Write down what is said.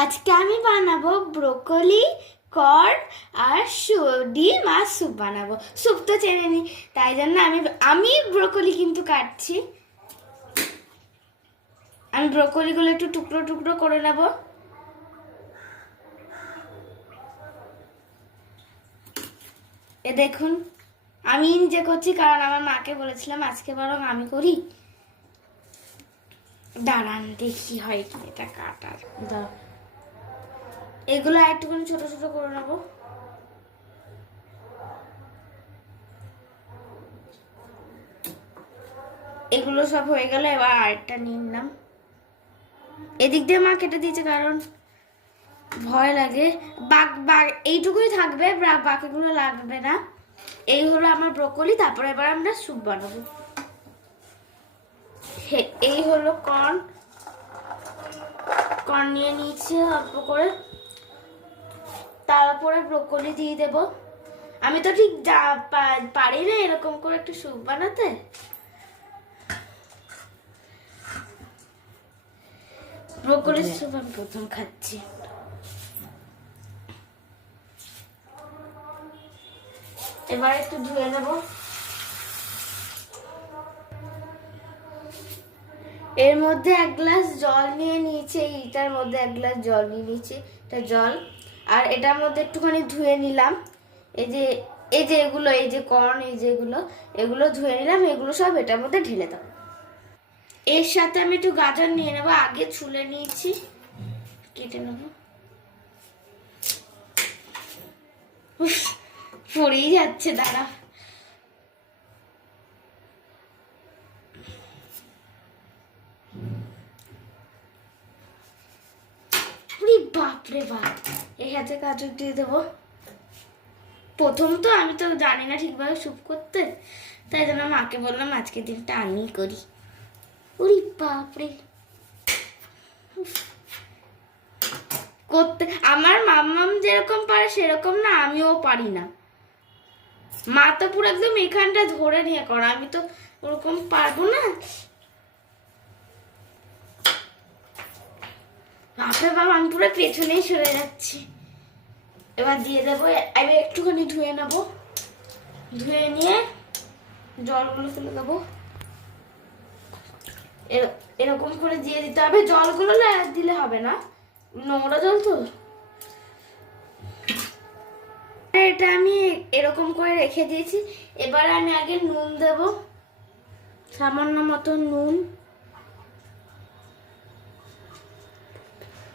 আজকে আমি বানাবো ব্রোকলি কর্ন আর ডিম আর স্যুপ বানাবো। স্যুপ তো চেনে নি, তাই জন্য আমি ব্রোকলি কিন্তু কাটছি। আমি ব্রোকলিগুলো একটু টুকরো টুকরো করে নেব। এ দেখুন, আমি নিজে করছি কারণ আমার মাকে বলেছিলাম আজকে বরং আমি করি। দাঁড়ান দেখি হয় কি এটা কাটার। এগুলো একটুখানি ছোট ছোট করে নেবো। এগুলো সব হয়ে গেল, এবার আরেকটা নিয়ে নিলাম। এদিক দিয়ে মা কেটে দিয়েছে কারণ ভয় লাগে, এইটুকুই থাকবে, বাকিগুলো লাগবে না। এই হলো আমার ব্রোকলি। তারপরে এবার আমরা স্যুপ বানাবো। এই হলো কর্ন নিয়ে নিয়েছি অল্প করে, তারপরে ব্রোকলি দিয়ে দেব। আমি তো ঠিক পারি না এরকম করে একটু স্যুপ বানাতে। ব্রোকলির স্যুপ আমি প্রথম খাচ্ছি। এবার একটু ধুয়ে নেব। এর মধ্যে এক গ্লাস জল নিয়ে নিয়েছি, এইটার মধ্যে এক গ্লাস জল নিয়ে নিয়েছি, এটা জল। আর এটার মধ্যে একটুখানি ধুয়ে নিলাম। এই যে এগুলো, এই যে কর্ন, এই যে এগুলো ধুয়ে নিলাম। এগুলো সব এটার মধ্যে ঢেলে দেবো। এর সাথে আমি একটু গাজর নিয়ে নেবো, আগে ছুলে নিয়েছি, কেটে নেবো। পড়েই যাচ্ছে, দাঁড়া। বাপরে বাপ, এই হাতে গাজর দিয়ে দেবো। প্রথম তো আমি তো জানি না ঠিকভাবে স্যুপ করতে, তাই জন্য মাকে বললাম আজকের দিনটা আমিই করি। ওরে বাপরে, করতে আমার মাম্মাম যেরকম পারে সেরকম না, আমিও পারি না। মা তো পুরো একদম এখানটা ধরে নিয়ে করা, আমি তো ওরকম পারবো না। বাপরে বাবা, আমি পুরো পেছনেই সরে যাচ্ছি। এবার দিয়ে দেবো, আমি একটুখানি ধুয়ে নেবো। ধুয়ে নিয়ে জলগুলো ফেলে দেবো। এরকম করে দিয়ে দিতে হবে। জলগুলো দিলে হবে না, নোংরা জল তো। এটা আমি এরকম করে রেখে দিয়েছি। এবার আমি আগে নুন দেব, সামান্য মতো নুন।